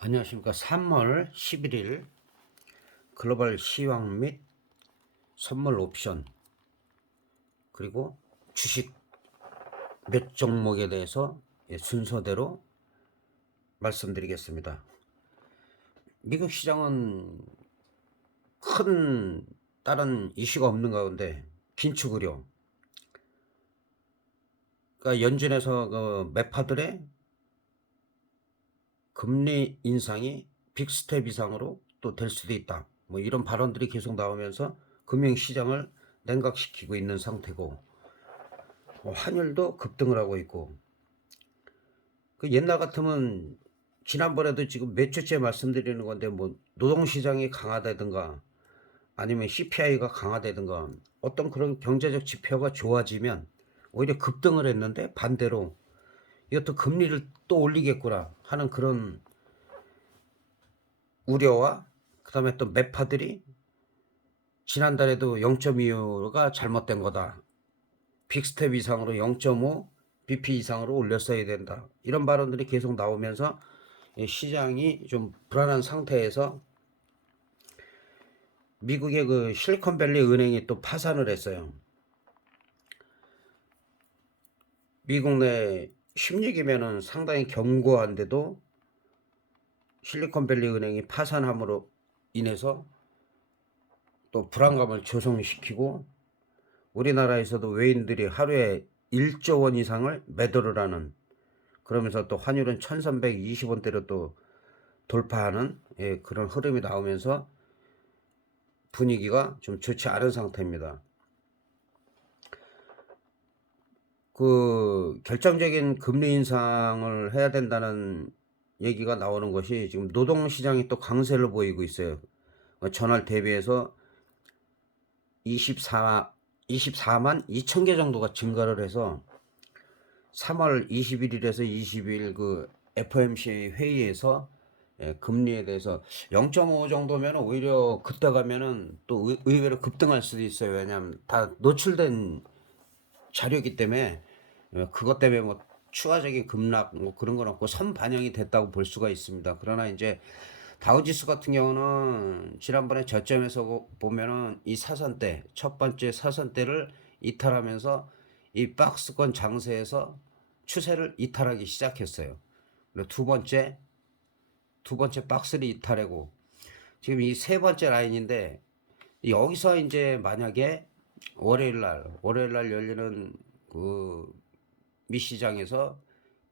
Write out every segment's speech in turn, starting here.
안녕하십니까. 3월 11일 글로벌 시황 및 선물 옵션 그리고 주식 몇 종목에 대해서 순서대로 말씀드리겠습니다. 미국 시장은 큰 다른 이슈가 없는 가운데 긴축 우려, 그러니까 연준에서 그 매파들의 금리 인상이 빅스텝 이상으로 또 될 수도 있다, 뭐 이런 발언들이 계속 나오면서 금융시장을 냉각시키고 있는 상태고, 환율도 급등을 하고 있고, 그 옛날 같으면 지난번에도 지금 몇 주째 말씀드리는 건데, 뭐 노동시장이 강화되든가 아니면 CPI가 강화되든가 어떤 그런 경제적 지표가 좋아지면 오히려 급등을 했는데, 반대로 이것도 금리를 또 올리겠구나 하는 그런 우려와, 그 다음에 또 매파들이 지난달에도 0.25가 잘못된 거다, 빅스텝 이상으로 0.5 BP 이상으로 올렸어야 된다, 이런 발언들이 계속 나오면서 시장이 좀 불안한 상태에서 미국의 그 실리콘밸리 은행이 또 파산을 했어요. 미국 내 16이면은 상당히 견고한데도 실리콘밸리 은행이 파산함으로 인해서 또 불안감을 조성시키고, 우리나라에서도 외인들이 하루에 1조 원 이상을 매도를 하는, 그러면서 또 환율은 1320원대로 또 돌파하는 그런 흐름이 나오면서 분위기가 좀 좋지 않은 상태입니다. 그 결정적인 금리 인상을 해야 된다는 얘기가 나오는 것이 지금 노동시장이 또 강세를 보이고 있어요. 전월 대비해서 24만 2천 개 정도가 증가를 해서 3월 21일에서 22일 그 FOMC 회의에서 금리에 대해서 0.5 정도면 오히려 그때 가면은 또 의외로 급등할 수도 있어요. 왜냐하면 다 노출된 자료이기 때문에, 그것 때문에 뭐 추가적인 급락 뭐 그런 건 없고 선반영이 됐다고 볼 수가 있습니다. 그러나 이제 다우지수 같은 경우는 지난번에 저점에서 보면은 이 사선대, 첫 번째 사선대를 이탈하면서 이 박스권 장세에서 추세를 이탈하기 시작했어요. 그리고 두 번째 박스를 이탈하고 지금 이 세 번째 라인인데, 여기서 이제 만약에 월요일 날 열리는 그 미시장에서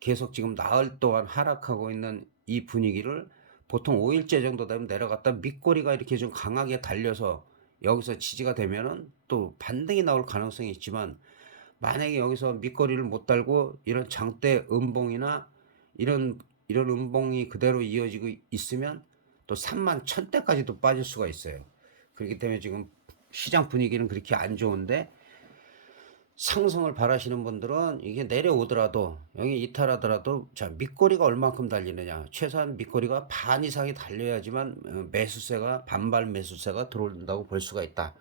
계속 지금 나흘 동안 하락하고 있는 이 분위기를 보통 5일째 정도 되면 내려갔다 밑꼬리가 이렇게 좀 강하게 달려서 여기서 지지가 되면은 또 반등이 나올 가능성이 있지만, 만약에 여기서 밑거리를 못 달고 이런 장대 음봉이나 이런 음봉이 그대로 이어지고 있으면 또 3만 1000대까지도 빠질 수가 있어요. 그렇기 때문에 지금 시장 분위기는 그렇게 안 좋은데, 상승을 바라시는 분들은 이게 내려오더라도 여기 이탈하더라도 자 밑거리가 얼만큼 달리느냐, 최소한 밑거리가 반 이상이 달려야지만 매수세가 반발 매수세가 들어온다고 볼 수가 있다.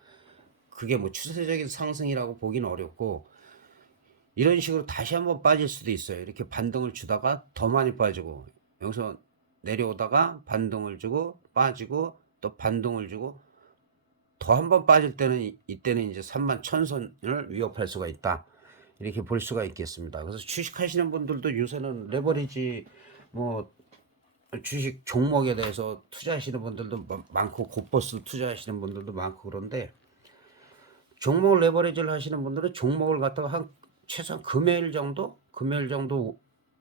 그게 뭐 추세적인 상승이라고 보기는 어렵고, 이런 식으로 다시 한번 빠질 수도 있어요. 이렇게 반등을 주다가 더 많이 빠지고, 여기서 내려오다가 반등을 주고 빠지고 또 반등을 주고 더 한 번 빠질 때는, 이때는 이제 3만 1000선을 위협할 수가 있다, 이렇게 볼 수가 있겠습니다. 그래서 주식하시는 분들도 요새는 레버리지, 뭐 주식 종목에 대해서 투자하시는 분들도 많고 곧버스 투자하시는 분들도 많고, 그런데 종목을 레버리지를 하시는 분들은 종목을 갖다가 한 최소한 금요일 정도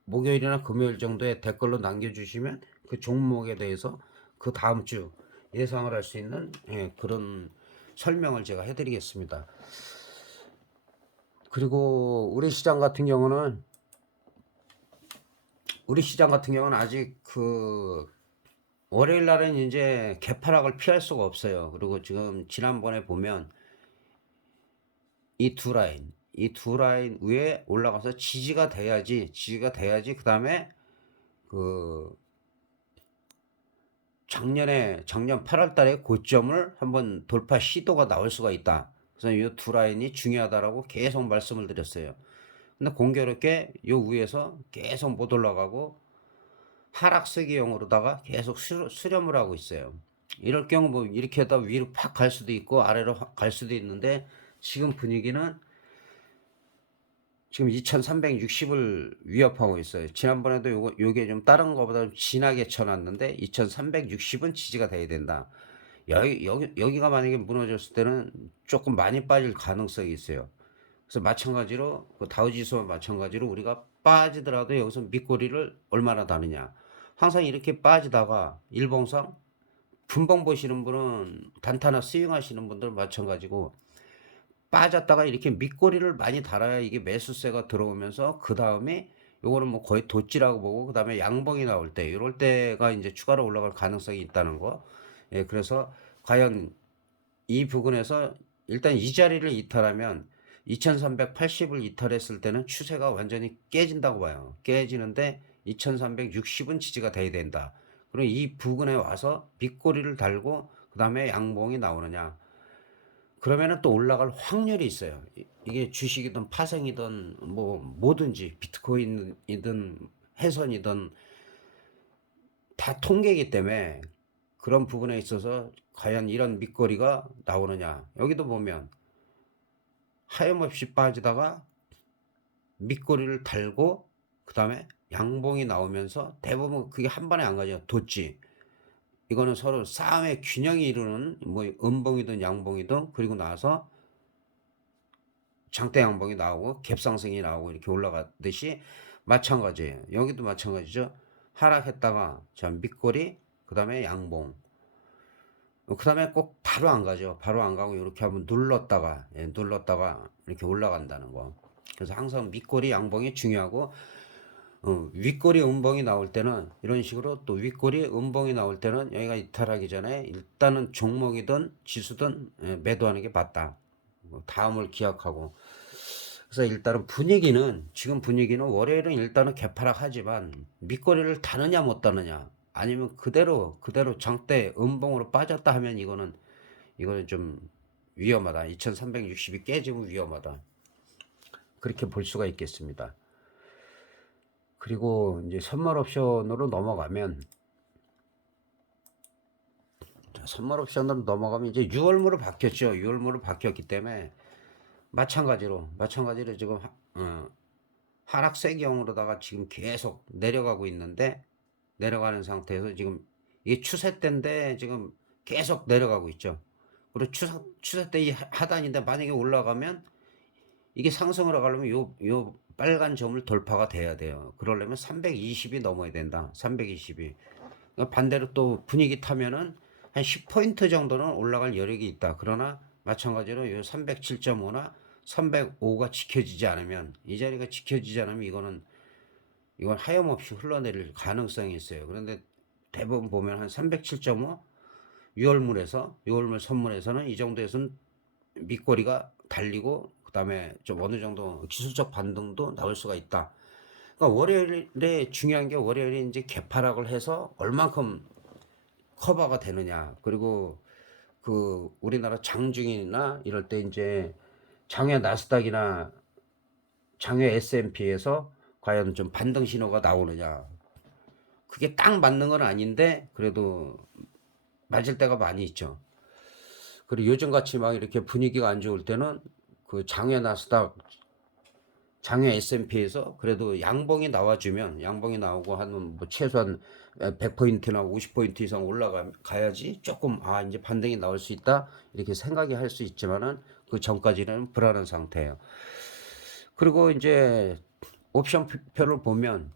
목요일이나 금요일 정도에 댓글로 남겨주시면 그 종목에 대해서 그 다음 주 예상을 할 수 있는 그런 설명을 제가 해드리겠습니다. 그리고 우리 시장 같은 경우는 아직 그 월요일 날은 이제 개파락을 피할 수가 없어요. 그리고 지금 지난번에 보면 이 두 라인 위에 올라가서 지지가 돼야지 그 다음에 그 작년 8월 달에 고점을 한번 돌파 시도가 나올 수가 있다. 그래서 이 두 라인이 중요하다라고 계속 말씀을 드렸어요. 근데 공교롭게 요 위에서 계속 못 올라가고 하락세기형으로다가 계속 수렴을 하고 있어요. 이럴 경우 뭐 이렇게 하다 위로 팍 갈 수도 있고 아래로 갈 수도 있는데, 지금 분위기는 지금 2360을 위협하고 있어요. 지난번에도 요게 좀 다른 거보다 좀 진하게 쳐놨는데 2360은 지지가 돼야 된다. 여기가 만약에 무너졌을 때는 조금 많이 빠질 가능성이 있어요. 그래서 마찬가지로 그 다우지수와 마찬가지로 우리가 빠지더라도 여기서 밑꼬리를 얼마나 다느냐. 항상 이렇게 빠지다가 일봉상 분봉 보시는 분은, 단타나 스윙 하시는 분들 마찬가지고, 빠졌다가 이렇게 밑꼬리를 많이 달아야 이게 매수세가 들어오면서 그 다음에 요거는 뭐 거의 도찌라고 보고, 그 다음에 양봉이 나올 때 이럴 때가 이제 추가로 올라갈 가능성이 있다는 거. 예, 그래서 과연 이 부분에서 일단 이 자리를 이탈하면 2380을 이탈했을 때는 추세가 완전히 깨진다고 봐요. 깨지는데 2360은 지지가 돼야 된다. 그럼 이 부근에 와서 밑꼬리를 달고 그 다음에 양봉이 나오느냐, 그러면은 또 올라갈 확률이 있어요. 이게 주식이든 파생이든 뭐 뭐든지 비트코인이든 해선이든 다 통계이기 때문에, 그런 부분에 있어서 과연 이런 밑거리가 나오느냐. 여기도 보면 하염없이 빠지다가 밑거리를 달고 그 다음에 양봉이 나오면서 대부분 그게 한 번에 안 가죠. 돋지. 이거는 서로 싸움의 균형이 이루는, 뭐 음봉이든 양봉이든, 그리고 나서 장대 양봉이 나오고 갭상승이 나오고 이렇게 올라가듯이 마찬가지예요. 여기도 마찬가지죠. 하락했다가 자 밑거리, 그 다음에 양봉, 그 다음에 꼭 바로 안 가죠. 바로 안 가고 이렇게 한번 눌렀다가, 예, 눌렀다가 이렇게 올라간다는 거. 그래서 항상 밑거리 양봉이 중요하고, 윗꼬리 음봉이 나올 때는 이런 식으로, 또 윗꼬리 음봉이 나올 때는 여기가 이탈하기 전에 일단은 종목이든 지수든, 예, 매도하는 게 맞다. 다음을 기약하고. 그래서 일단은 분위기는, 지금 분위기는 월요일은 일단은 개파락하지만 밑거리를 다느냐 못 다느냐, 아니면 그대로 장대 음봉으로 빠졌다 하면 이거는 좀 위험하다. 2360이 깨지면 위험하다. 그렇게 볼 수가 있겠습니다. 그리고 이제 선물 옵션으로 넘어가면, 선물 옵션으로 넘어가면 이제 6월물로 바뀌었죠. 6월물로 바뀌었기 때문에 마찬가지로 지금 하락세경으로다가 지금 계속 내려가고 있는데, 내려가는 상태에서 지금 이게 추세 때인데 지금 계속 내려가고 있죠. 그리고 추세 때 이 하단인데 만약에 올라가면 이게 상승을 하려면 요 빨간 점을 돌파가 돼야 돼요. 그러려면 320이 넘어야 된다. 320이. 반대로 또 분위기 타면은 한 10포인트 정도는 올라갈 여력이 있다. 그러나 마찬가지로 요 307.5나 305가 지켜지지 않으면, 이 자리가 지켜지지 않으면 이건 하염없이 흘러내릴 가능성이 있어요. 그런데 대부분 보면 한 307.5, 6월물 선물에서는 이 정도에서는 밑거리가 달리고 그 다음에 좀 어느 정도 기술적 반등도 나올 수가 있다. 그러니까 월요일에 중요한 게, 월요일에 이제 개파락을 해서 얼만큼 커버가 되느냐. 그리고 그 우리나라 장중이나 이럴 때 이제 장외 나스닥이나 장외 S&P에서 과연 좀 반등 신호가 나오느냐. 그게 딱 맞는 건 아닌데 그래도 맞을 때가 많이 있죠. 그리고 요즘같이 막 이렇게 분위기가 안 좋을 때는 그 장외 나스닥, 장외 S&P에서 그래도 양봉이 나와주면, 양봉이 나오고 한 뭐 최소한 100포인트나 50포인트 이상 올라가야지 조금 이제 반등이 나올 수 있다 이렇게 생각이 할 수 있지만은 그 전까지는 불안한 상태예요. 그리고 이제 옵션표를 보면,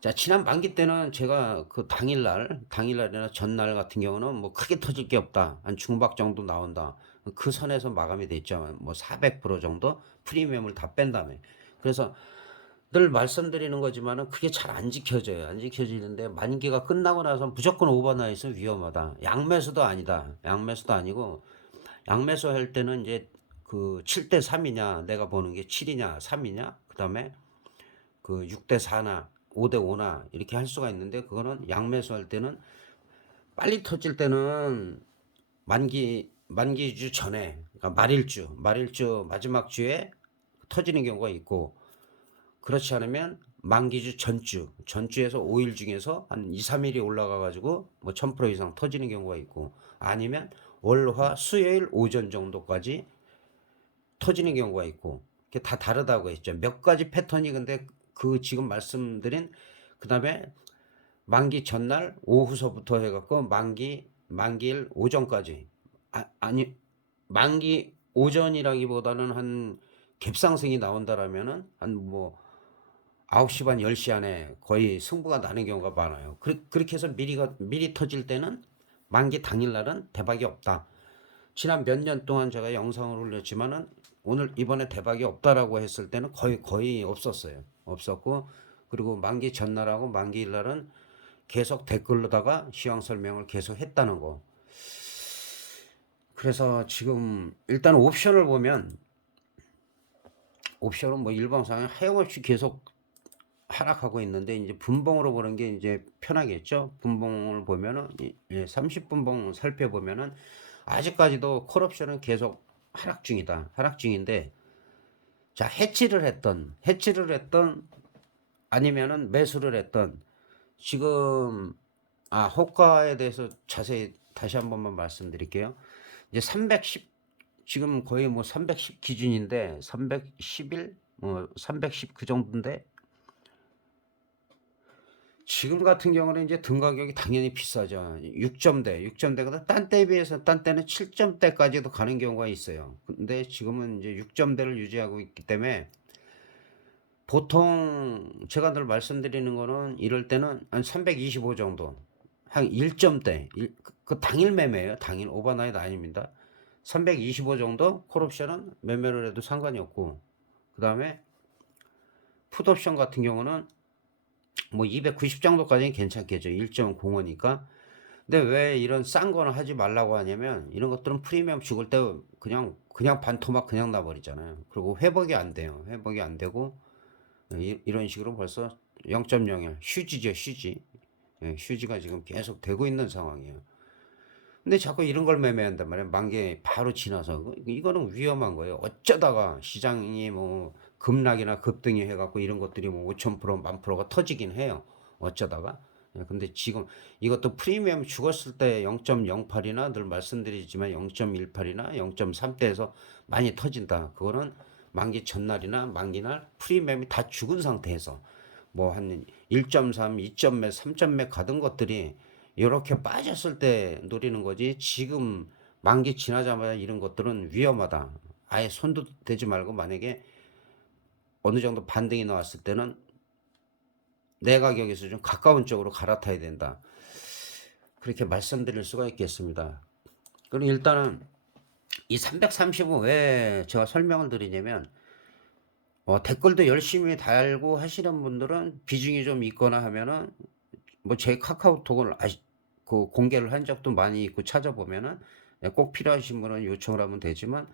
자, 지난 만기 때는 제가 그 당일날이나 전날 같은 경우는 뭐 크게 터질 게 없다. 한 중박 정도 나온다. 그 선에서 마감이 됐죠. 뭐 400% 정도 프리미엄을 다 뺀 다음에. 그래서 늘 말씀드리는 거지만은 그게 잘 안 지켜져요. 안 지켜지는데 만기가 끝나고 나서 무조건 오버나이트 위험하다. 양매수도 아니다. 양매수도 아니고, 양매수 할 때는 이제 그 7대 3이냐, 내가 보는 게 7이냐, 3이냐, 그 다음에 그 6대 4나 5대 5나 이렇게 할 수가 있는데, 그거는 양매수 할 때는 빨리 터질 때는 만기주 전에, 그러니까 말일주 마지막 주에 터지는 경우가 있고, 그렇지 않으면 만기주 전주에서 5일 중에서 한 2, 3일이 올라가 가지고 뭐 1000% 이상 터지는 경우가 있고, 아니면 월화 수요일 오전 정도까지 터지는 경우가 있고, 그게 다 다르다고 했죠. 몇 가지 패턴이, 근데 그 지금 말씀드린, 그다음에 만기 전날 오후서부터 해갖고 만기일 오전까지, 아니 만기 오전이라기보다는 한 갭상승이 나온다라면은 한 뭐 9시 반 10시 안에 거의 승부가 나는 경우가 많아요. 그렇게 해서 미리 터질 때는 만기 당일날은 대박이 없다. 지난 몇 년 동안 제가 영상을 올렸지만은 오늘 이번에 대박이 없다라고 했을 때는 거의 없었어요. 없었고, 그리고 만기 전날하고 만기일날은 계속 댓글로다가 시황 설명을 계속 했다는 거. 그래서 지금 일단 옵션을 보면, 옵션은 뭐 일방상에 하염없이 계속 하락하고 있는데, 이제 분봉으로 보는 게 이제 편하겠죠. 분봉을 보면은 30분봉 살펴보면은 아직까지도 콜옵션은 계속 하락 중이다. 하락 중인데, 자, 해치를 했던 아니면은 매수를 했던, 지금 호가에 대해서 자세히 다시 한 번만 말씀드릴게요. 이제 310, 지금 거의 뭐 310 기준인데 311 뭐 310 그 정도인데, 지금 같은 경우는 이제 등 가격이 당연히 비싸죠. 6점대가 딴 때에 비해서, 딴 때는 7점대까지도 가는 경우가 있어요. 근데 지금은 이제 6점대를 유지하고 있기 때문에, 보통 제가 늘 말씀드리는 거는 이럴 때는 한 325 정도, 한 1점대, 그 당일 매매예요. 당일 오버나잇 아닙니다. 325 정도 콜옵션은 매매를 해도 상관이 없고, 그 다음에 풋옵션 같은 경우는 뭐 290 정도까지는 괜찮겠죠. 1.05니까. 근데 왜 이런 싼 거는 하지 말라고 하냐면, 이런 것들은 프리미엄 죽을 때 그냥 반토막 그냥 나버리잖아요. 그리고 회복이 안 돼요. 회복이 안 되고, 이런 식으로 벌써 0.01 휴지죠, 휴지. 휴지가 지금 계속 되고 있는 상황이에요. 근데 자꾸 이런 걸 매매한단 말이에요. 만기 바로 지나서. 이거는 위험한 거예요. 어쩌다가 시장이 뭐 급락이나 급등이 해갖고 이런 것들이 뭐 5000%, 10,000%가 터지긴 해요. 어쩌다가. 근데 지금 이것도 프리미엄 죽었을 때 0.08이나, 늘 말씀드리지만 0.18이나 0.3대에서 많이 터진다. 그거는 만기 전날이나 만기날 프리미엄이 다 죽은 상태에서 뭐 한 1.3, 2점 몇, 3점 몇 가던 것들이 이렇게 빠졌을 때 노리는 거지, 지금 만기 지나자마자 이런 것들은 위험하다. 아예 손도 대지 말고, 만약에 어느 정도 반등이 나왔을 때는 내 가격에서 좀 가까운 쪽으로 갈아타야 된다. 그렇게 말씀드릴 수가 있겠습니다. 그럼 일단은 이 330은 왜 제가 설명을 드리냐면, 댓글도 열심히 달고 하시는 분들은 비중이 좀 있거나 하면은, 뭐 제 카카오톡을 그 공개를 한 적도 많이 있고, 찾아보면은 꼭 필요하신 분은 요청을 하면 되지만,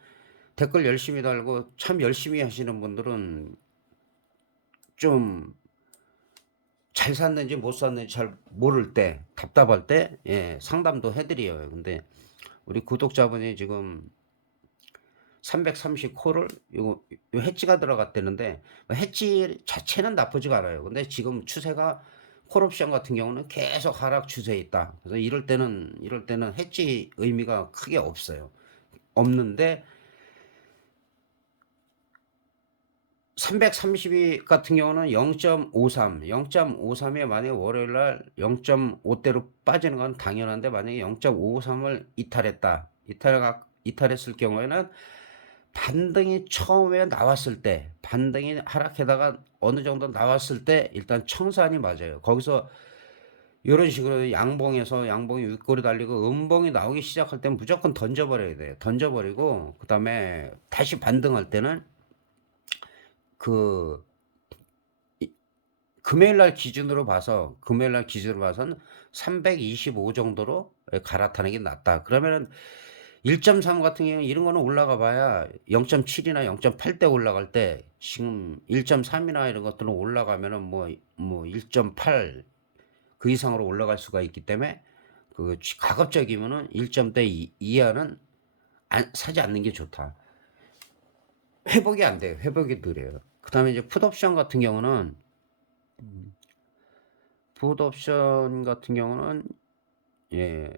댓글 열심히 달고 참 열심히 하시는 분들은 좀 잘 샀는지 못 샀는지 잘 모를 때, 답답할 때 상담도 해드려요. 근데 우리 구독자분이 지금 330 콜을 요 해지가 들어갔다는데, 해지 자체는 나쁘지가 않아요. 근데 지금 추세가 콜옵션 같은 경우는 계속 하락 추세에 있다. 그래서 이럴 때는 해지 의미가 크게 없는데, 332 같은 경우는 0.53에 만약에 월요일날 0.5대로 빠지는 건 당연한데, 만약에 0.53을 이탈했을 경우에는, 반등이 처음에 나왔을 때, 반등이 하락해다가 어느 정도 나왔을 때 일단 청산이 맞아요. 거기서 이런 식으로 양봉이 윗골이 달리고 음봉이 나오기 시작할 때는 무조건 던져버려야 돼요. 던져버리고, 그 다음에 다시 반등할 때는 그 금요일날 기준으로 봐서는 325 정도로 갈아타는 게 낫다. 그러면은 1.3 같은 경우는 이런 거는 올라가 봐야 0.7이나 0.8대 올라갈 때, 지금 1.3이나 이런 것들은 올라가면은 뭐 1.8 그 이상으로 올라갈 수가 있기 때문에, 그 가급적이면은 1점대 이하는 사지 않는 게 좋다. 회복이 안 돼요. 회복이 느려요. 그 다음에 이제 풋옵션 같은 경우는 풋 옵션 같은 경우는 예,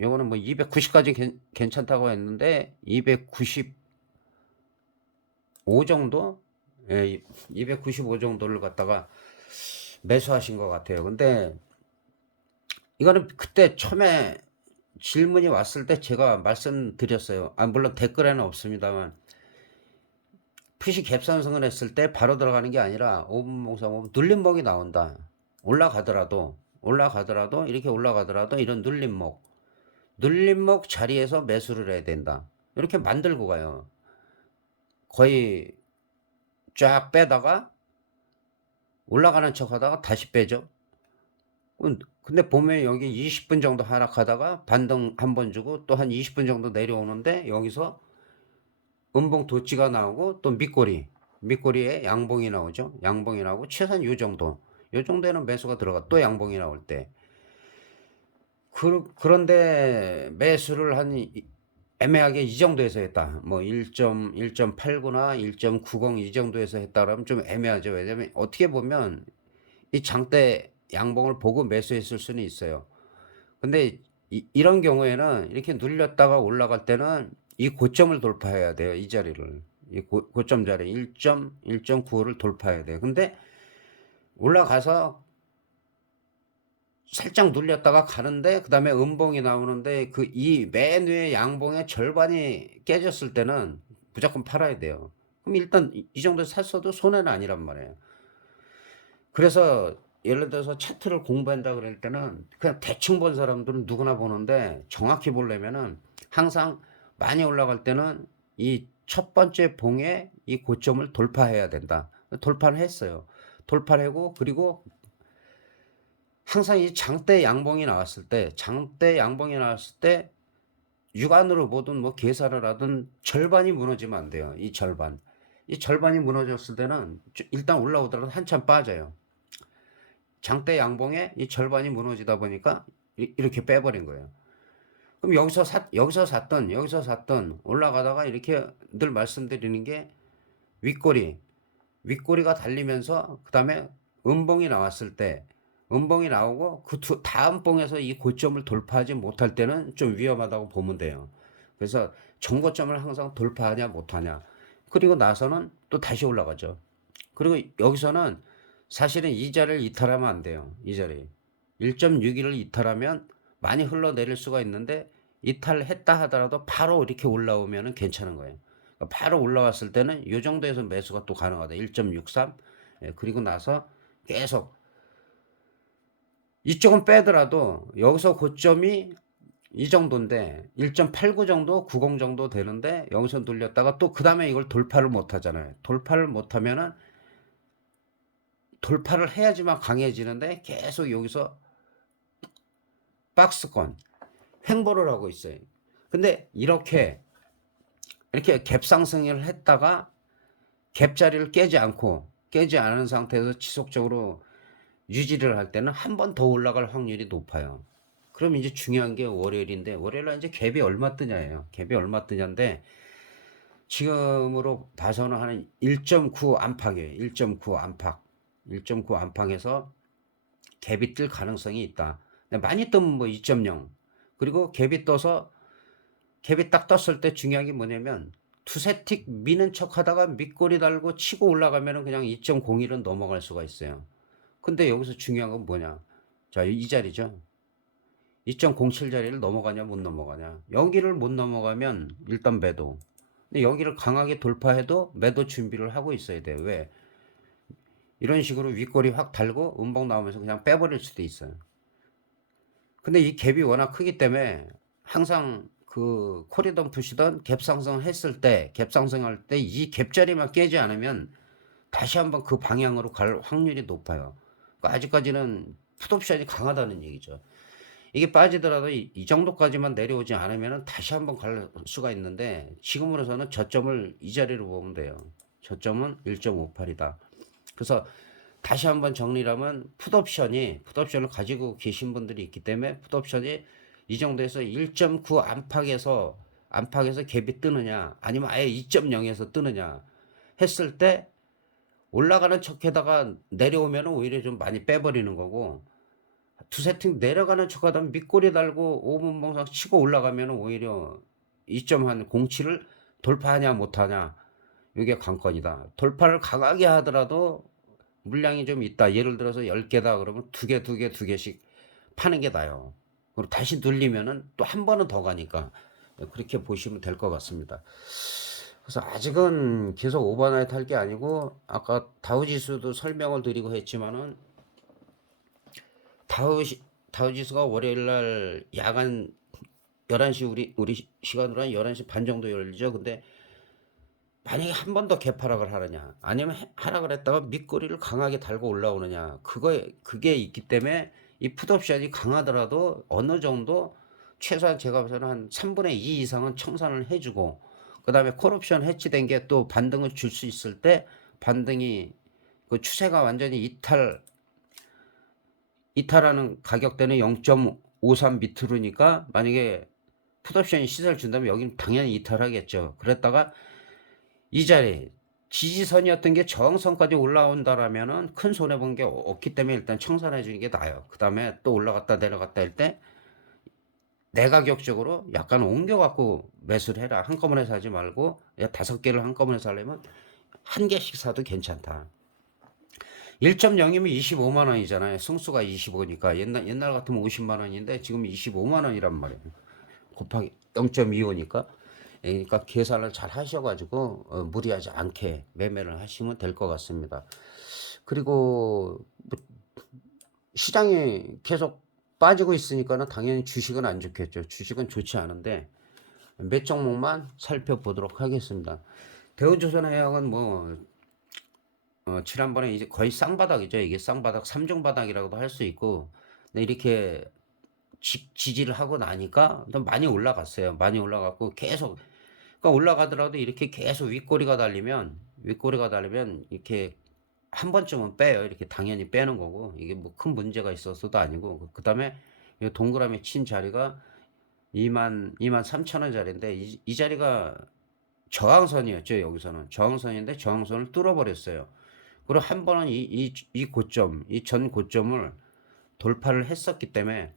요거는 뭐 290까지 괜찮다고 했는데 295 정도? 예, 295 정도를 갖다가 매수하신 것 같아요. 근데 이거는 그때 처음에 질문이 왔을 때 제가 말씀드렸어요. 아, 물론 댓글에는 없습니다만 푸시 갭상승을 했을 때 바로 들어가는 게 아니라 5분 봉상 보면 눌림목이 나온다. 올라가더라도 이렇게 올라가더라도 이런 눌림목 자리에서 매수를 해야 된다. 이렇게 만들고 가요. 거의 쫙 빼다가 올라가는 척 하다가 다시 빼죠. 근데 보면 여기 20분 정도 하락하다가 반등 한 번 주고 또 한 20분 정도 내려오는데 여기서 음봉 도치가 나오고 또 밑꼬리에 양봉이 나오죠. 양봉이 나오고 최소한 요 정도에는 매수가 들어가 또 양봉이 나올 때 그런데 매수를 한 애매하게 이 정도에서 했다. 뭐 1.89나 1.90 이 정도에서 했다 그러면 좀 애매하죠. 왜냐면 어떻게 보면 이 장대 양봉을 보고 매수했을 수는 있어요. 근데 이런 경우에는 이렇게 눌렸다가 올라갈 때는 이 고점을 돌파해야 돼요. 이 자리를. 이 고점 자리 1.95를 돌파해야 돼요. 근데 올라가서 살짝 눌렸다가 가는데 그 다음에 음봉이 나오는데 그 이 맨 위에 양봉의 절반이 깨졌을 때는 무조건 팔아야 돼요. 그럼 일단 이 정도에서 샀어도 손해는 아니란 말이에요. 그래서 예를 들어서 차트를 공부한다 그럴 때는 그냥 대충 본 사람들은 누구나 보는데 정확히 보려면은 항상 많이 올라갈 때는 이 첫 번째 봉의 이 고점을 돌파해야 된다. 돌파를 했어요. 돌파를 하고 그리고 항상 이 장대 양봉이 나왔을 때 육안으로 보든 뭐 계산을 하든 절반이 무너지면 안 돼요. 이 절반이 무너졌을 때는 일단 올라오더라도 한참 빠져요. 장대 양봉에 이 절반이 무너지다 보니까 이렇게 빼버린 거예요. 그럼 여기서 샀던 올라가다가 이렇게 늘 말씀드리는 게 윗꼬리, 윗꼬리가 달리면서 그 다음에 음봉이 나오고 그 다음 봉에서 이 고점을 돌파하지 못할 때는 좀 위험하다고 보면 돼요. 그래서 정고점을 항상 돌파하냐 못하냐. 그리고 나서는 또 다시 올라가죠. 그리고 여기서는 사실은 이 자리를 이탈하면 안 돼요. 이 자리. 1.61을 이탈하면 많이 흘러내릴 수가 있는데 이탈했다 하더라도 바로 이렇게 올라오면 괜찮은 거예요. 그러니까 바로 올라왔을 때는 이 정도에서 매수가 또 가능하다. 1.63. 그리고 나서 계속 이쪽은 빼더라도 여기서 고점이 이 정도인데 1.89 정도 90 정도 되는데 여기서 눌렸다가 또 그 다음에 이걸 돌파를 못 하잖아요. 돌파를 못 하면은 돌파를 해야지만 강해지는데 계속 여기서 박스권 횡보를 하고 있어요. 근데 이렇게 갭 상승을 했다가 갭 자리를 깨지 않은 상태에서 지속적으로 유지를 할 때는 한 번 더 올라갈 확률이 높아요. 그럼 이제 중요한 게 월요일인데 월요일날 이제 갭이 얼마 뜨냐예요. 갭이 얼마 뜨냐인데 지금으로 봐서는 한 1.9 안팎이에요. 1.9 안팎. 1.9 안팎에서 갭이 뜰 가능성이 있다. 많이 뜨면 뭐 2.0. 그리고 갭이 딱 떴을 때 중요한 게 뭐냐면 두세 틱 미는 척 하다가 밑꼬리 달고 치고 올라가면은 그냥 2.01은 넘어갈 수가 있어요. 근데 여기서 중요한 건 뭐냐? 자, 이 자리죠. 2.07 자리를 넘어가냐 못 넘어가냐. 여기를 못 넘어가면 일단 매도. 근데 여기를 강하게 돌파해도 매도 준비를 하고 있어야 돼요. 왜? 이런 식으로 윗꼬리 확 달고 음봉 나오면서 그냥 빼버릴 수도 있어요. 근데 이 갭이 워낙 크기 때문에 항상 그 코리던 푸시던 갭 상승했을 때, 갭 상승할 때 이 갭자리만 깨지 않으면 다시 한번 그 방향으로 갈 확률이 높아요. 그러니까 아직까지는 풋옵션이 강하다는 얘기죠. 이게 빠지더라도 이 정도까지만 내려오지 않으면 다시 한번 갈 수가 있는데 지금으로서는 저점을 이 자리로 보면 돼요. 저점은 1.58이다. 그래서 다시 한번 정리를 하면 풋옵션을 가지고 계신 분들이 있기 때문에 풋옵션이 이 정도에서 1.9 안팎에서 갭이 뜨느냐 아니면 아예 2.0에서 뜨느냐 했을 때 올라가는 척에다가 내려오면 오히려 좀 많이 빼버리는 거고, 두세 층 내려가는 척하다 밑꼬리 달고 5분 봉상 치고 올라가면 오히려 2.07을 돌파하냐 못하냐, 이게 관건이다. 돌파를 강하게 하더라도 물량이 좀 있다. 예를 들어서 10개다 그러면 2개, 2개, 2개씩 파는 게 나아요. 그리고 다시 눌리면은 또 한 번은 더 가니까 그렇게 보시면 될 것 같습니다. 그래서 아직은 계속 오버나이트 할 게 아니고, 아까 다우지수도 설명을 드리고 했지만은 다우지수가 월요일날 야간 11시 우리 시간으로 한 11시 반 정도 열리죠. 근데 만약에 한 번 더 개파락을 하느냐, 아니면 하락을 했다가 밑꼬리를 강하게 달고 올라오느냐, 그게 있기 때문에 이 풋옵션이 강하더라도 어느 정도 최소한 제가 봐서는 한 3분의 2 이상은 청산을 해주고, 그 다음에 콜옵션 해치된 게 또 반등을 줄 수 있을 때, 반등이 그 추세가 완전히 이탈하는 가격대는 0.53 밑으로니까, 만약에 풋옵션이 시세를 준다면 여기는 당연히 이탈하겠죠. 그랬다가 이 자리 지지선이었던 게 저항선까지 올라온다라면은 큰 손해 본 게 없기 때문에 일단 청산해 주는 게 나아요. 그 다음에 또 올라갔다 내려갔다 할 때 내가격적으로 약간 옮겨갖고 매수를 해라. 한꺼번에 사지 말고, 5개를 한꺼번에 사려면 한 개씩 사도 괜찮다. 1.0이면 25만 원이잖아요. 승수가 25니까 옛날 같으면 50만 원인데 지금 25만 원이란 말이에요. 곱하기 0.25니까. 그러니까 계산을 잘 하셔가지고 무리하지 않게 매매를 하시면 될 것 같습니다. 그리고 뭐 시장이 계속 빠지고 있으니까는 당연히 주식은 안 좋겠죠. 주식은 좋지 않은데 몇 종목만 살펴보도록 하겠습니다. 대우조선해양은 뭐 지난번에 이제 거의 쌍바닥이죠. 이게 쌍바닥, 3중 바닥이라고도 할 수 있고, 근데 이렇게 지지를 하고 나니까 좀 많이 올라갔어요. 많이 올라갔고 계속, 그러니까 올라가더라도 이렇게 계속 윗꼬리가 달리면 이렇게 한 번쯤은 빼요. 이렇게 당연히 빼는 거고, 이게 뭐 큰 문제가 있어서도 아니고. 그 다음에 이 동그라미 친 자리가 2만 3천 원 자리인데, 이 자리가 저항선이었죠. 여기서는 저항선인데 저항선을 뚫어버렸어요. 그리고 한 번은 이 고점, 이 전 고점을 돌파를 했었기 때문에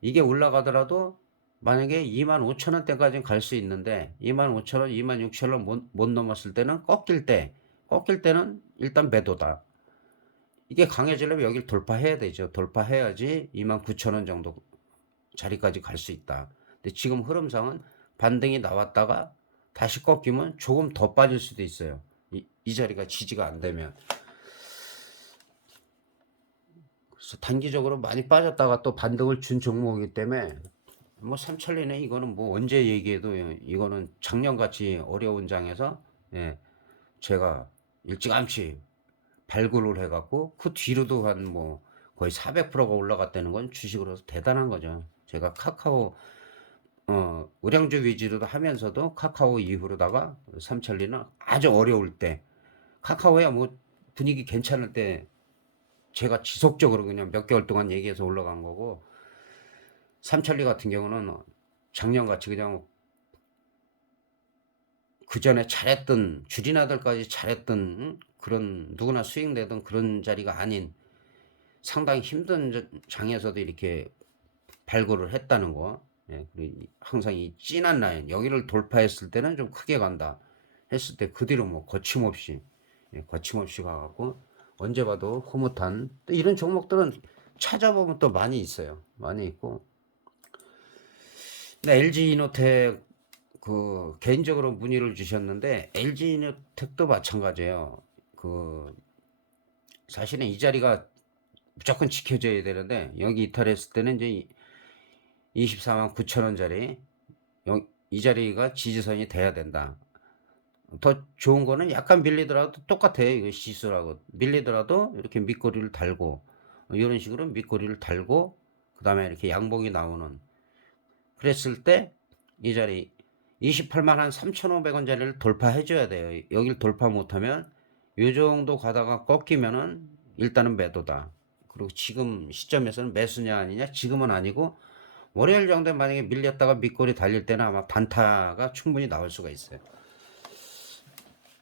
이게 올라가더라도 만약에 25,000원대까지는 갈 수 있는데 25,000원, 26,000원 못 넘었을 때는 꺾일 때는 일단 매도다. 이게 강해지려면 여기를 돌파해야 되죠. 돌파해야지 29,000원 정도 자리까지 갈 수 있다. 근데 지금 흐름상은 반등이 나왔다가 다시 꺾이면 조금 더 빠질 수도 있어요. 이 자리가 지지가 안 되면. 그래서 단기적으로 많이 빠졌다가 또 반등을 준 종목이기 때문에 뭐 삼천리네, 이거는 뭐 언제 얘기해도 이거는 작년같이 어려운 장에서 제가 일찌감치 발굴을 해갖고 그 뒤로도 한 뭐 거의 400%가 올라갔다는 건 주식으로서 대단한 거죠. 제가 카카오 우량주 위주로 하면서도 카카오 이후로다가 삼천리는 아주 어려울 때, 카카오야 뭐 분위기 괜찮을 때 제가 지속적으로 그냥 몇 개월 동안 얘기해서 올라간 거고, 삼천리 같은 경우는 작년같이 그냥 그 전에 잘했던 주리나들까지 잘했던 그런 누구나 수익 내던 그런 자리가 아닌 상당히 힘든 장에서도 이렇게 발굴을 했다는 거. 그리고 항상 이 진한 라인 여기를 돌파했을 때는 좀 크게 간다 했을 때 그 뒤로 뭐 거침없이 가갖고 언제 봐도 흐뭇한, 또 이런 종목들은 찾아보면 또 많이 있어요. 많이 있고. 근데 LG이노텍 그 개인적으로 문의를 주셨는데, LG이노텍도 마찬가지예요. 그 사실은 이 자리가 무조건 지켜져야 되는데 여기 이탈했을 때는 이제 24만 9천 원짜리 이 자리가 지지선이 돼야 된다. 더 좋은 거는 약간 밀리더라도 똑같아요. 이거 지수라고 밀리더라도 이렇게 밑꼬리를 달고, 이런 식으로 밑꼬리를 달고 그 다음에 이렇게 양봉이 나오는, 그랬을 때 이 자리 28만 한 3,500원 자리를 돌파해 줘야 돼요. 여길 돌파 못하면 요 정도 가다가 꺾이면은 일단은 매도다. 그리고 지금 시점에서는 매수냐 아니냐, 지금은 아니고 월요일 정도에 만약에 밀렸다가 밑꼬리 달릴 때는 아마 단타가 충분히 나올 수가 있어요.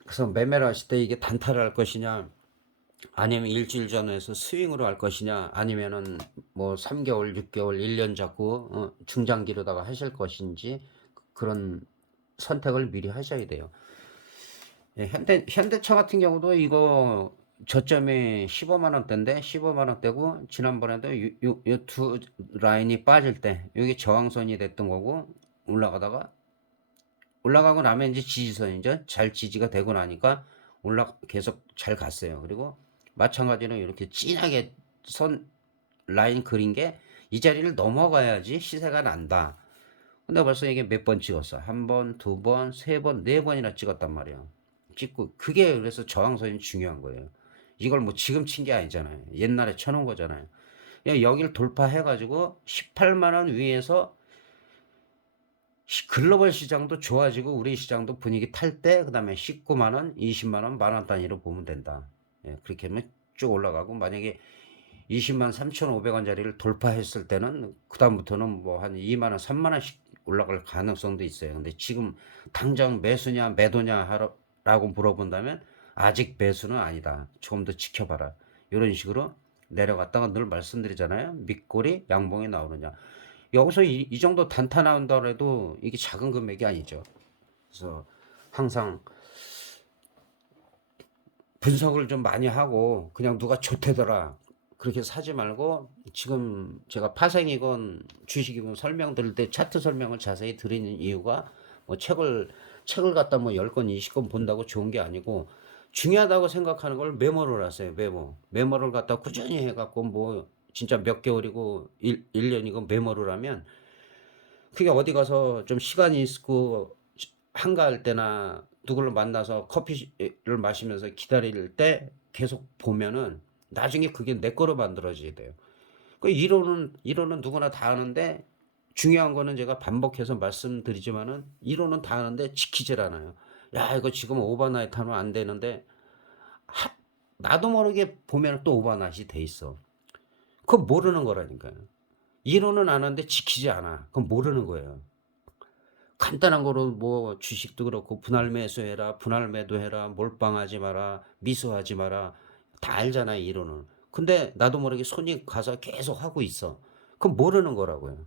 그래서 매매를 하실 때 이게 단타를 할 것이냐 아니면 일주일 전에서 스윙으로 할 것이냐, 아니면은 뭐 3개월, 6개월, 1년 잡고 중장기로다가 하실 것인지 그런 선택을 미리 하셔야 돼요. 예, 현대차 같은 경우도 이거 저점이 15만 원대인데 15만 원대고 지난번에도 요 두 라인이 빠질 때 여기 저항선이 됐던 거고 올라가고 나면 이제 지지선이죠. 잘 지지가 되고 나니까 계속 잘 갔어요. 그리고 마찬가지로 이렇게 진하게 선 라인 그린 게 이 자리를 넘어가야지 시세가 난다. 근데 벌써 이게 몇 번 찍었어? 한 번, 두 번, 세 번, 네 번이나 찍었단 말이야. 찍고 그게 그래서 저항선이 중요한 거예요. 이걸 뭐 지금 친 게 아니잖아요. 옛날에 쳐놓은 거잖아요. 그냥 여기를 돌파해가지고 18만 원 위에서 글로벌 시장도 좋아지고 우리 시장도 분위기 탈 때 그다음에 19만 원, 20만 원, 만원 단위로 보면 된다. 예, 그렇게 하면 쭉 올라가고 만약에 20만 3,500원짜리를 돌파했을 때는 그다음부터는 뭐 한 2만 원, 3만 원씩 올라갈 가능성도 있어요. 근데 지금 당장 매수냐 매도냐 라고 물어본다면 아직 매수는 아니다. 조금 더 지켜봐라. 이런 식으로 내려갔다가 늘 말씀드리잖아요. 밑골이 양봉이 나오느냐. 여기서 이 정도 단타 나온다 해도 이게 작은 금액이 아니죠. 그래서 항상 분석을 좀 많이 하고 그냥 누가 좋대더라 그렇게 사지 말고 지금 제가 파생이건 주식이건 설명드릴 때 차트 설명을 자세히 드리는 이유가 뭐 책을 갖다 뭐 10권 20권 본다고 좋은 게 아니고 중요하다고 생각하는 걸 메모를 하세요. 메모를 갖다 꾸준히 해갖고 뭐 진짜 몇 개월이고 1년이고 메모를 하면 그게 어디 가서 좀 시간이 있고 한가할 때나 누구를 만나서 커피를 마시면서 기다릴 때 계속 보면은 나중에 그게 내 거로 만들어져야 돼요. 그 이론은 누구나 다 아는데 중요한 거는 제가 반복해서 말씀드리지만은 이론은 다 아는데 지키질 않아요. 야, 이거 지금 오버나이트 하면 안 되는데 하, 나도 모르게 보면 또 오버나이트이 돼 있어. 그거 모르는 거라니까요. 이론은 아는데 지키지 않아. 그건 모르는 거예요. 간단한 거로 뭐 주식도 그렇고 분할 매수해라, 분할 매도해라, 몰빵하지 마라, 미수하지 마라. 다 알잖아요, 이론은. 근데 나도 모르게 손이 가서 계속 하고 있어. 그건 모르는 거라고요.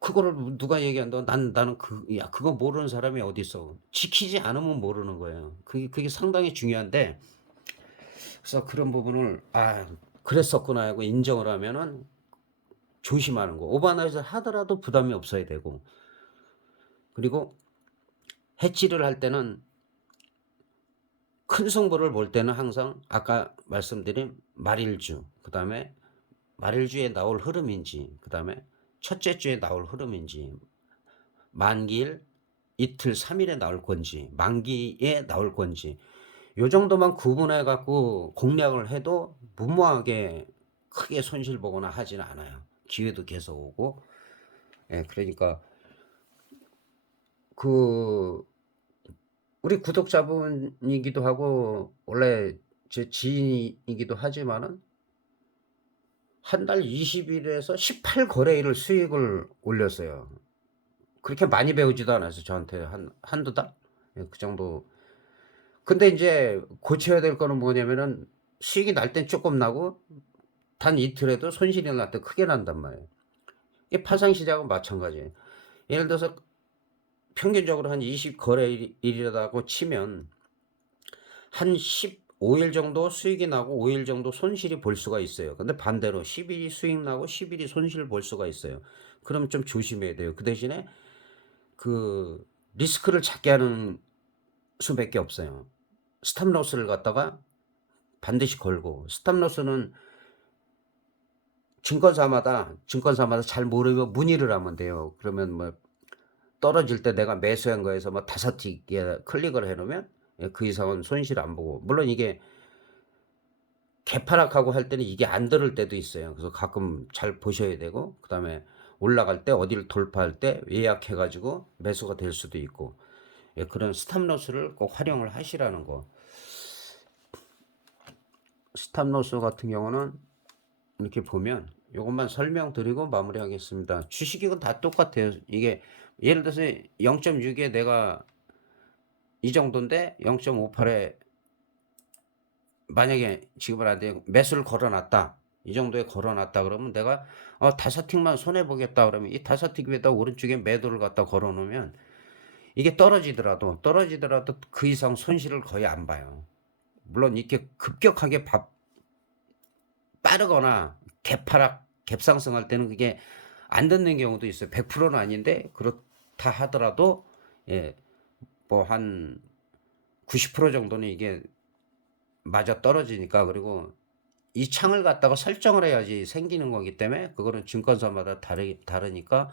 그거를 누가 얘기한다. 나는 그거 모르는 사람이 어디 있어. 지키지 않으면 모르는 거예요. 그게 상당히 중요한데, 그래서 그런 부분을, 그랬었구나 하고 인정을 하면은 조심하는 거. 오버나이트 하더라도 부담이 없어야 되고, 그리고 해치를 할 때는 큰 승부를 볼 때는 항상 아까 말씀드린 말일주, 그 다음에 말일주에 나올 흐름인지, 그 다음에 첫째 주에 나올 흐름인지, 만기일, 이틀, 3일에 나올 건지, 만기에 나올 건지, 요 정도만 구분해 갖고 공략을 해도 무모하게 크게 손실 보거나 하지는 않아요. 기회도 계속 오고, 예, 그러니까 그 우리 구독자분이기도 하고 원래 제 지인이기도 하지만은 한 달 20일에서 18거래일을 수익을 올렸어요. 그렇게 많이 배우지도 않았어요. 저한테 한두 달? 예, 그 정도. 근데 이제 고쳐야 될 거는 뭐냐면은 수익이 날 땐 조금 나고 단 이틀에도 손실이 날 때 크게 난단 말이에요. 이 파생 시장은 마찬가지예요. 예를 들어서 평균적으로 한 20거래일이라고 치면 한 15일 정도 수익이 나고 5일 정도 손실이 볼 수가 있어요. 근데 반대로 10일이 수익 나고 10일이 손실 볼 수가 있어요. 그럼 좀 조심해야 돼요. 그 대신에 그 리스크를 작게 하는 수밖에 없어요. 스탑로스를 갖다가 반드시 걸고, 스탑로스는 증권사마다 잘 모르면 문의를 하면 돼요. 그러면 뭐 떨어질 때 내가 매수한 거에서 뭐 5틱에 클릭을 해놓으면 그 이상은 손실 안 보고, 물론 이게 개파락하고 할 때는 이게 안 들을 때도 있어요. 그래서 가끔 잘 보셔야 되고, 그 다음에 올라갈 때 어디를 돌파할 때 예약해가지고 매수가 될 수도 있고, 그런 스탑로스를 꼭 활용을 하시라는 거. 스탑로스 같은 경우는 이렇게 보면 이것만 설명드리고 마무리하겠습니다. 주식이건 다 똑같아요. 이게 예를 들어서 0.6에 내가 이 정도인데 0.58에 만약에 지급을 안 되고 매수를 걸어놨다. 이 정도에 걸어놨다 그러면 내가 5틱만 손해 보겠다 그러면 이 5틱에다 오른쪽에 매도를 갖다 걸어 놓으면 이게 떨어지더라도 그 이상 손실을 거의 안 봐요. 물론 이렇게 급격하게 빠르거나 개파락 갭상승할 때는 그게 안 듣는 경우도 있어요. 100%는 아닌데 그렇다 하더라도 예, 뭐 한 90% 정도는 이게 맞아 떨어지니까. 그리고 이 창을 갖다가 설정을 해야지 생기는 거기 때문에 그거는 증권사마다 다르니까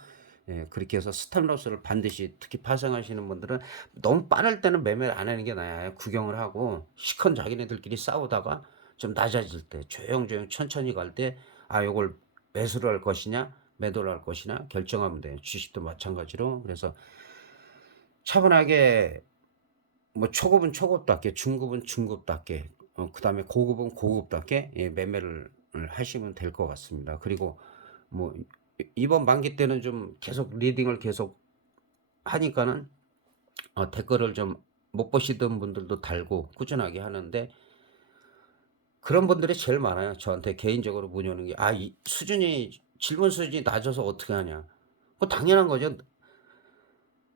예, 그렇게 해서 스탑로스를 반드시, 특히 파생하시는 분들은 너무 빠를 때는 매매를 안 하는 게 나아요. 구경을 하고 시컨 자기네들끼리 싸우다가 좀 낮아질 때 조용조용 천천히 갈 때 요걸 매수를 할 것이냐 매도를 할 것이냐 결정하면 돼요. 주식도 마찬가지로. 그래서 차분하게 뭐 초급은 초급답게, 중급은 중급답게, 그 다음에 고급은 고급답게 예, 매매를 하시면 될 것 같습니다. 그리고 뭐 이번 만기 때는 좀 계속 리딩을 계속 하니까는 댓글을 좀 못 보시던 분들도 달고 꾸준하게 하는데, 그런 분들이 제일 많아요. 저한테 개인적으로 문의오는 게 이 수준이, 질문 수준이 낮아서 어떻게 하냐. 그거 당연한 거죠.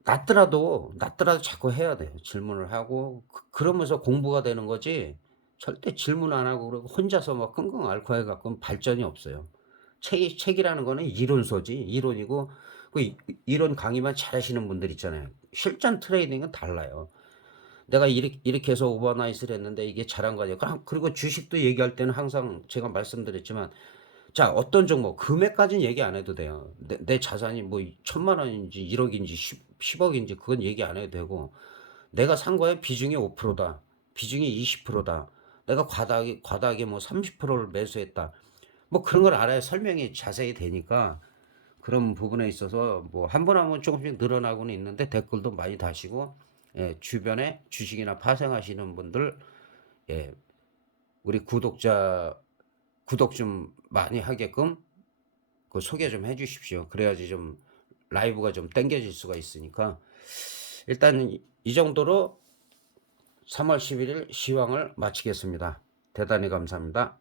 낮더라도 자꾸 해야 돼요. 질문을 하고 그러면서 공부가 되는 거지. 절대 질문 안 하고 그러고 혼자서 막 끙끙 앓고 해 갖고는 발전이 없어요. 책이라는 거는 이론서지, 이론이고 이론 강의만 잘하시는 분들 있잖아요. 실전 트레이딩은 달라요. 내가 이렇게 해서 오버나잇을 했는데 이게 잘한 거 아니야. 그리고 주식도 얘기할 때는 항상 제가 말씀드렸지만, 자, 어떤 종목, 금액까지는 얘기 안 해도 돼요. 내 자산이 뭐 1,000만 원인지 1억인지 10억인지 그건 얘기 안 해도 되고, 내가 산 거에 비중이 5%다. 비중이 20%다. 내가 과다하게 뭐 30%를 매수했다. 뭐 그런 걸 알아야 설명이 자세히 되니까, 그런 부분에 있어서 뭐 한 번 한 번 조금씩 늘어나고는 있는데 댓글도 많이 다시고, 예, 주변에 주식이나 파생하시는 분들, 예, 우리 구독 좀 많이 하게끔 그 소개 좀 해주십시오. 그래야지 좀 라이브가 좀 땡겨질 수가 있으니까. 일단 이 정도로 3월 11일 시황을 마치겠습니다. 대단히 감사합니다.